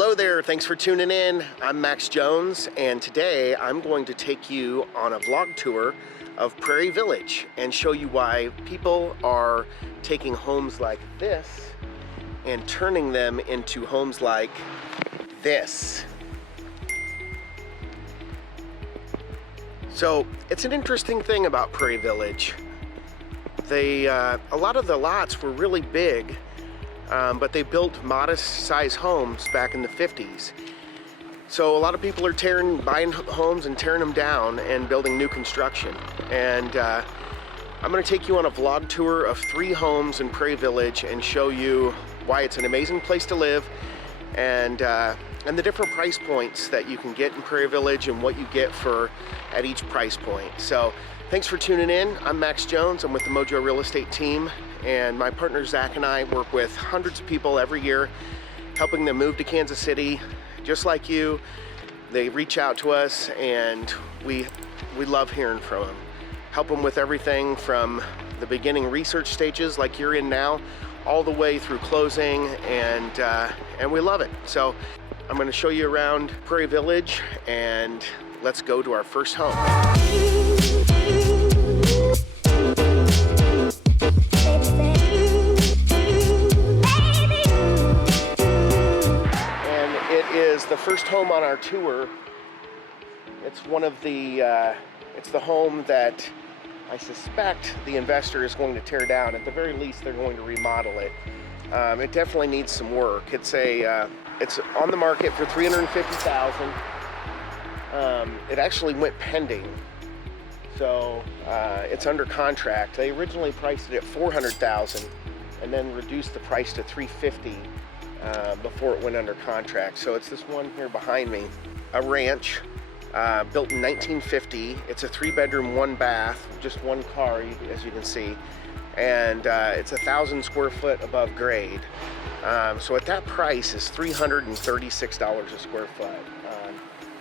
Hello there, thanks for tuning in. I'm Max Jones, and today I'm going to take you on a vlog tour of Prairie Village and show you why people are taking homes like this and turning them into homes like this. So it's an interesting thing about Prairie Village. A lot of the lots were really big, but they built modest size homes back in the 50s. So a lot of people are buying homes and tearing them down and building new construction. And I'm gonna take you on a vlog tour of 3 homes in Prairie Village and show you why it's an amazing place to live and the different price points that you can get in Prairie Village and what you get at each price point. So thanks for tuning in. I'm Max Jones. I'm with the Mojo Real Estate team, and my partner Zach and I work with hundreds of people every year, helping them move to Kansas City, just like you. They reach out to us, and we love hearing from them. Help them with everything from the beginning research stages, like you're in now, all the way through closing, and we love it. So I'm going to show you around Prairie Village, and let's go to our first home. Is the first home on our tour. It's one of the it's the home that I suspect the investor is going to tear down. At the very least, they're going to remodel it. It definitely needs some work. It's on the market for $350,000. It actually went pending, so it's under contract. They originally priced it at $400,000 and then reduced the price to $350,000 before it went under contract. So it's this one here behind me, a ranch built in 1950. It's a 3-bedroom, 1 bath, just 1 car, as you can see, and it's 1,000 square foot above grade. So at that price is $336 a square foot,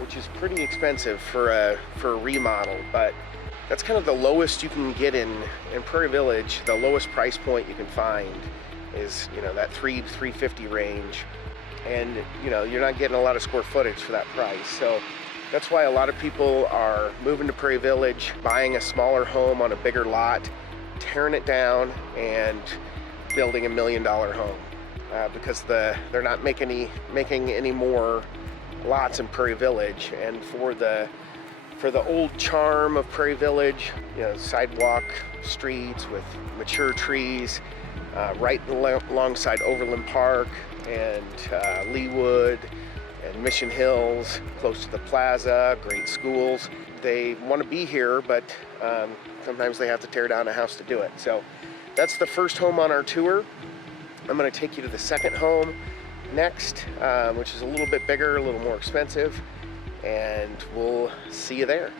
which is pretty expensive for a remodel, but that's kind of the lowest you can get in Prairie Village. The lowest price point you can find is, that $350 range, and you're not getting a lot of square footage for that price. So that's why a lot of people are moving to Prairie Village, buying a smaller home on a bigger lot, tearing it down, and building $1 million home, because they're not making any more lots in Prairie Village. And for the old charm of Prairie Village, sidewalk streets with mature trees, right alongside Overland Park and Leawood and Mission Hills, close to the plaza, great schools. They want to be here, but sometimes they have to tear down a house to do it. So that's the first home on our tour. I'm going to take you to the second home next, which is a little bit bigger, a little more expensive, and we'll see you there.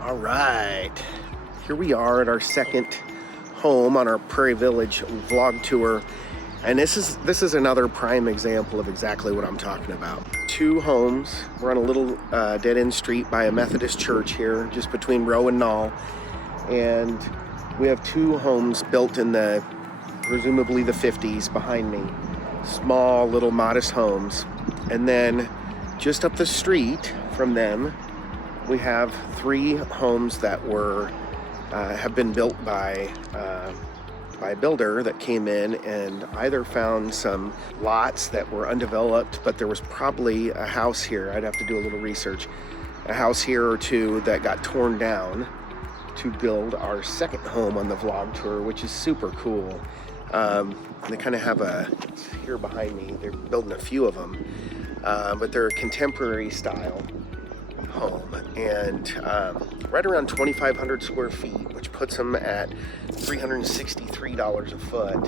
All right, here we are at our second home on our Prairie Village vlog tour, and this is another prime example of exactly what I'm talking about. 2 homes. We're on a little dead-end street by a Methodist church here, just between Rowe and Knoll, and we have 2 homes built in presumably the 50s behind me. Small, little, modest homes, and then just up the street from them, we have 3 homes that have been built by a builder that came in and either found some lots that were undeveloped, but there was probably a house here. I'd have to do a little research. A house here or 2 that got torn down to build our second home on the vlog tour, which is super cool. They kind of have here behind me, they're building a few of them, but they're a contemporary style home, and right around 2,500 square feet, which puts them at $363 a foot.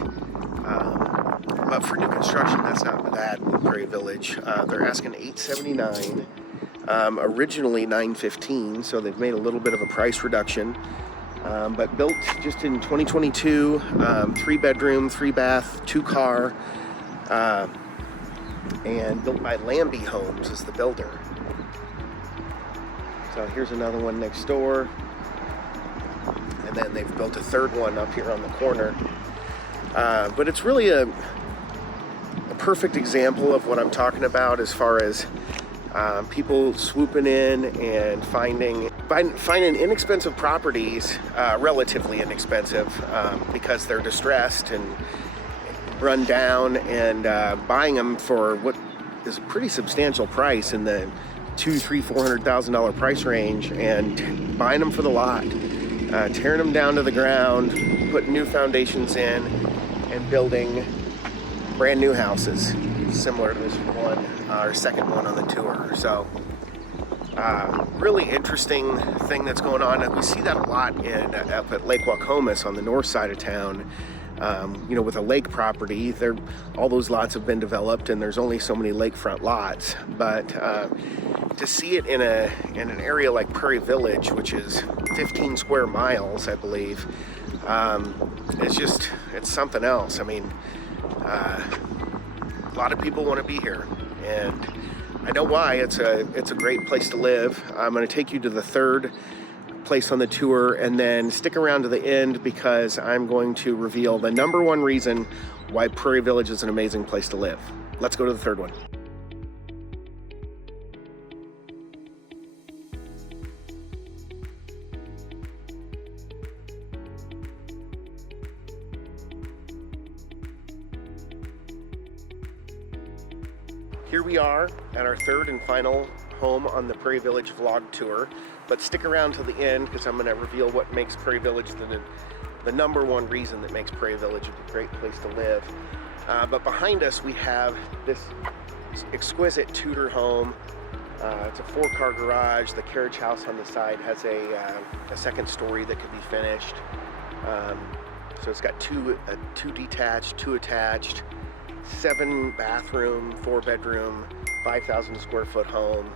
But for new construction, that's not bad in Prairie Village. They're asking $879, originally $915, so they've made a little bit of a price reduction. But built just in 2022, 3-bedroom, 3-bath, 2-car, and built by Lambie Homes as the builder. So here's another one next door. And then they've built a third one up here on the corner. But it's really a perfect example of what I'm talking about as far as people swooping in and finding inexpensive properties, relatively inexpensive, because they're distressed and run down, and buying them for what is a pretty substantial price in the $200,000-$400,000 price range, and buying them for the lot, tearing them down to the ground, putting new foundations in, and building brand new houses similar to this one, our second one on the tour. So really interesting thing that's going on, and we see that a lot up at Lake Waukomis on the north side of town. With a lake property, all those lots have been developed, and there's only so many lakefront lots. But to see it in an area like Prairie Village, which is 15 square miles, I believe, it's something else. I mean, a lot of people want to be here, and I know why. It's a great place to live. I'm going to take you to the third place on the tour, and then stick around to the end because I'm going to reveal the number one reason why Prairie Village is an amazing place to live. Let's go to the third one. Here we are at our third and final home on the Prairie Village vlog tour, but stick around till the end because I'm going to reveal what makes Prairie Village the number one reason that makes Prairie Village a great place to live. But behind us we have this exquisite Tudor home. It's a 4-car garage. The carriage house on the side has a second story that could be finished. So it's got two detached, 2 attached, 7 bathroom, 4 bedroom, 5,000 square foot home,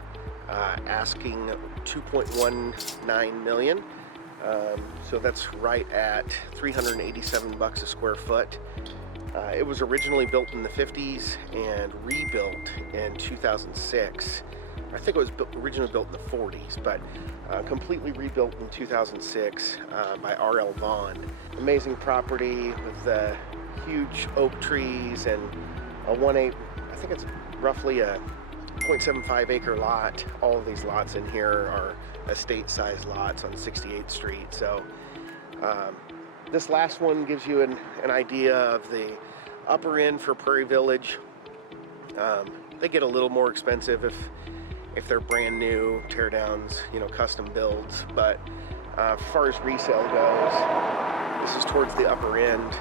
asking $2.19 million. So that's right at $387 a square foot. It was originally built in the 50s and rebuilt in 2006. I think it was originally built in the 40s, but completely rebuilt in 2006 by R.L. Vaughan. Amazing property with huge oak trees and a 1/8, I think it's roughly a 0.75 acre lot. All of these lots in here are estate-sized lots on 68th Street. So this last one gives you an idea of the upper end for Prairie Village. They get a little more expensive if they're brand new, teardowns, custom builds. But as far as resale goes, this is towards the upper end.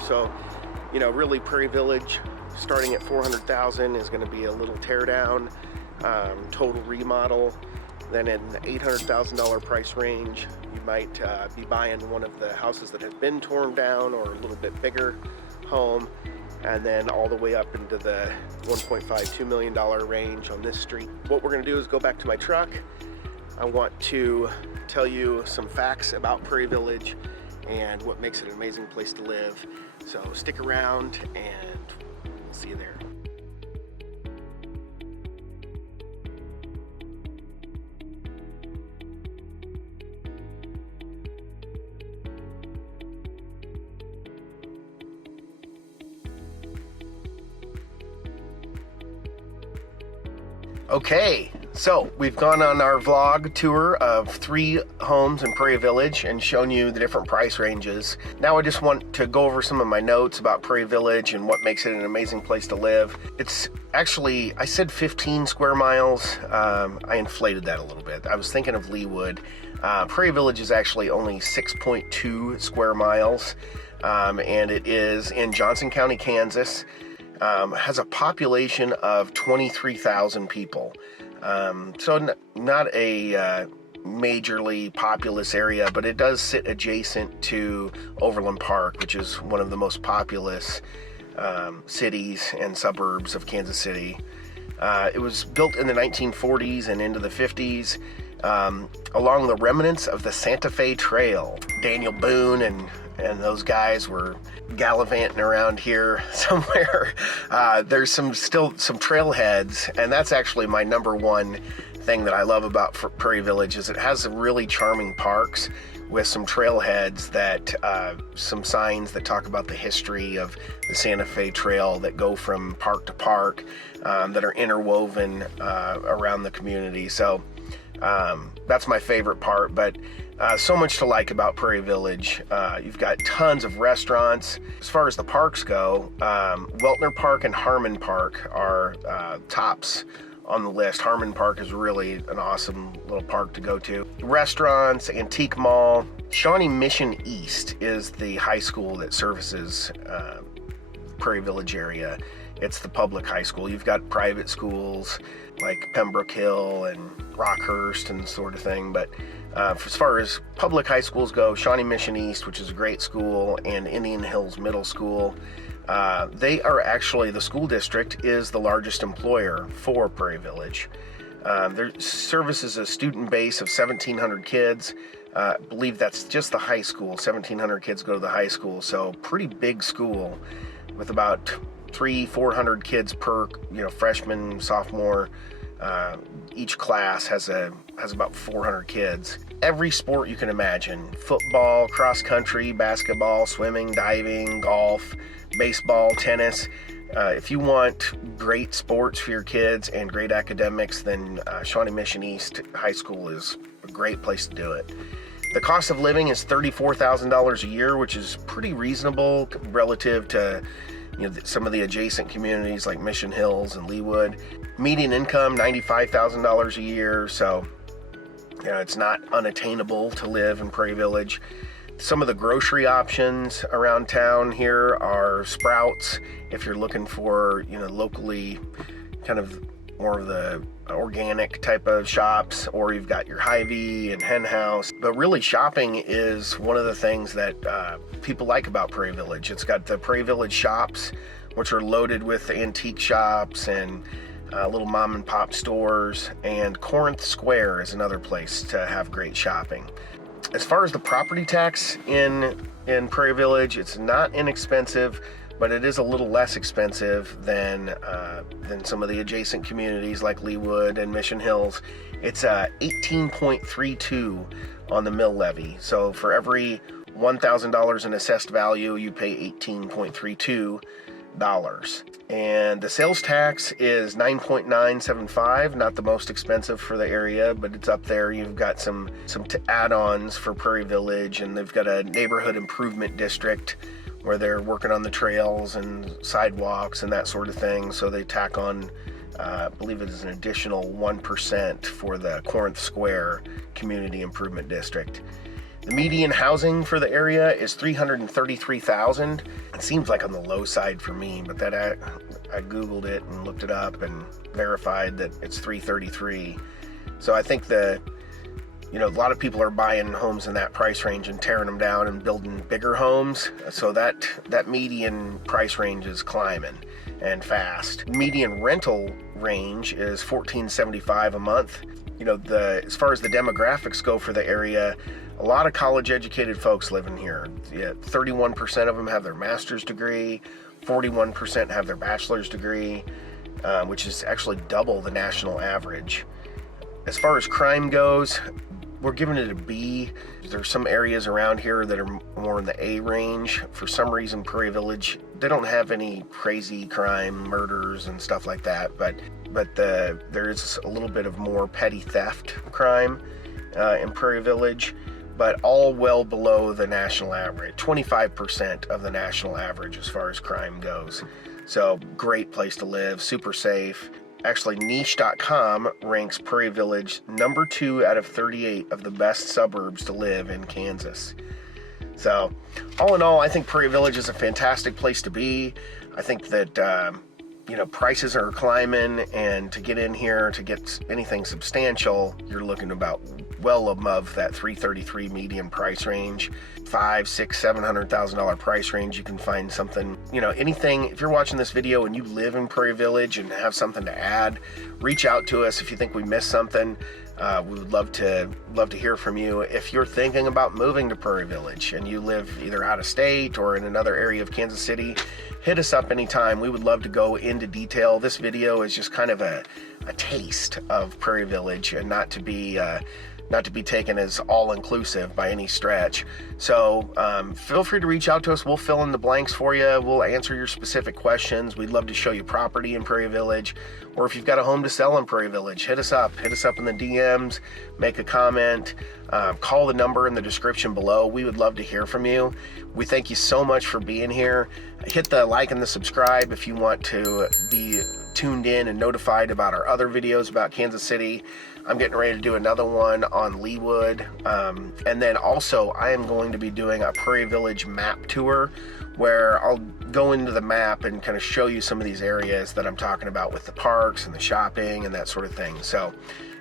So really Prairie Village, starting at $400,000 is going to be a little teardown, total remodel. Then in the $800,000 price range, you might be buying one of the houses that have been torn down or a little bit bigger home. And then all the way up into the $1.5–2 million range on this street. What we're going to do is go back to my truck. I want to tell you some facts about Prairie Village and what makes it an amazing place to live. So stick around and we'll see you there. Okay, so we've gone on our vlog tour of 3 homes in Prairie Village and shown you the different price ranges. Now I just want to go over some of my notes about Prairie Village and what makes it an amazing place to live. It's actually, I said 15 square miles. I inflated that a little bit. I was thinking of Leawood. Prairie Village is actually only 6.2 square miles, and it is in Johnson County, Kansas. Has a population of 23,000 people. So not a majorly populous area, but it does sit adjacent to Overland Park, which is one of the most populous cities and suburbs of Kansas City. It was built in the 1940s and into the 50s along the remnants of the Santa Fe Trail. Daniel Boone and those guys were gallivanting around here somewhere. There's still some trailheads, and that's actually my number one thing that I love about Prairie Village is it has some really charming parks with some trailheads that, some signs that talk about the history of the Santa Fe Trail that go from park to park, that are interwoven around the community. So that's my favorite part, but so much to like about Prairie Village. You've got tons of restaurants. As far as the parks go, Weltner Park and Harmon Park are tops on the list. Harmon Park is really an awesome little park to go to. Restaurants, antique mall. Shawnee Mission East is the high school that services Prairie Village area. It's the public high school. You've got private schools like Pembroke Hill and Rockhurst and sort of thing, but as far as public high schools go, Shawnee Mission East, which is a great school, and Indian Hills Middle School, they are actually, the school district is the largest employer for Prairie Village. Their services a student base of 1,700 kids. I believe that's just the high school. 1,700 kids go to the high school, so pretty big school with about 300-400 kids per, freshman, sophomore. Each class has about 400 kids. Every sport you can imagine: football, cross country, basketball, swimming, diving, golf, baseball, tennis. If you want great sports for your kids and great academics, then Shawnee Mission East High School is a great place to do it. The cost of living is $34,000 a year, which is pretty reasonable relative to some of the adjacent communities like Mission Hills and Leawood. Median income, $95,000 a year, so it's not unattainable to live in Prairie Village. Some of the grocery options around town here are Sprouts, if you're looking for, locally kind of more of the organic type of shops, or you've got your Hy-Vee and Hen House. But really, shopping is one of the things that people like about Prairie Village. It's got the Prairie Village shops, which are loaded with antique shops and little mom and pop stores, and Corinth Square is another place to have great shopping. As far as the property tax in Prairie Village, it's not inexpensive, but it is a little less expensive than some of the adjacent communities like Leawood and Mission Hills. It's 18.32 on the mill levy. So for every $1,000 in assessed value, you pay $18.32. And the sales tax is 9.975, not the most expensive for the area, but it's up there. You've got some add-ons for Prairie Village, and they've got a neighborhood improvement district where they're working on the trails and sidewalks and that sort of thing. So they tack on, I believe it is an additional 1% for the Corinth Square Community Improvement District. The median housing for the area is $333,000. It seems like on the low side for me, but that I Googled it and looked it up and verified that it's $333,000. So I think a lot of people are buying homes in that price range and tearing them down and building bigger homes. So that median price range is climbing and fast. Median rental range is $1,475 a month. As far as the demographics go for the area, a lot of college-educated folks live in here. 31% of them have their master's degree, 41% have their bachelor's degree, which is actually double the national average. As far as crime goes, we're giving it a B. There's some areas around here that are more in the A range. For some reason, Prairie Village, they don't have any crazy crime, murders and stuff like that, but there is a little bit of more petty theft crime in Prairie Village, but all well below the national average, 25% of the national average as far as crime goes. So great place to live, super safe. Actually, niche.com ranks Prairie Village number 2 out of 38 of the best suburbs to live in Kansas. So all in all, I think Prairie Village is a fantastic place to be. I think that prices are climbing, and to get in here, to get anything substantial, you're looking about well above that $333,000 median price range. $500,000, $600,000, $700,000 price range, you can find something, anything. If you're watching this video and you live in Prairie Village and have something to add, reach out to us if you think we missed something. We would love to hear from you. If you're thinking about moving to Prairie Village and you live either out of state or in another area of Kansas City, hit us up anytime. We would love to go into detail. This video is just kind of a taste of Prairie Village, and not to be taken as all-inclusive by any stretch. So feel free to reach out to us. We'll fill in the blanks for you. We'll answer your specific questions. We'd love to show you property in Prairie Village, or if you've got a home to sell in Prairie Village, hit us up in the DMs, make a comment, call the number in the description below. We would love to hear from you. We thank you so much for being here. Hit the like and the subscribe if you want to be tuned in and notified about our other videos about Kansas City. I'm getting ready to do another one on Leawood, and then also I am going to be doing a Prairie Village map tour where I'll go into the map and kind of show you some of these areas that I'm talking about with the parks and the shopping and that sort of thing. So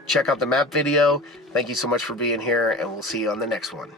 check out the map video. Thank you so much for being here, and we'll see you on the next one.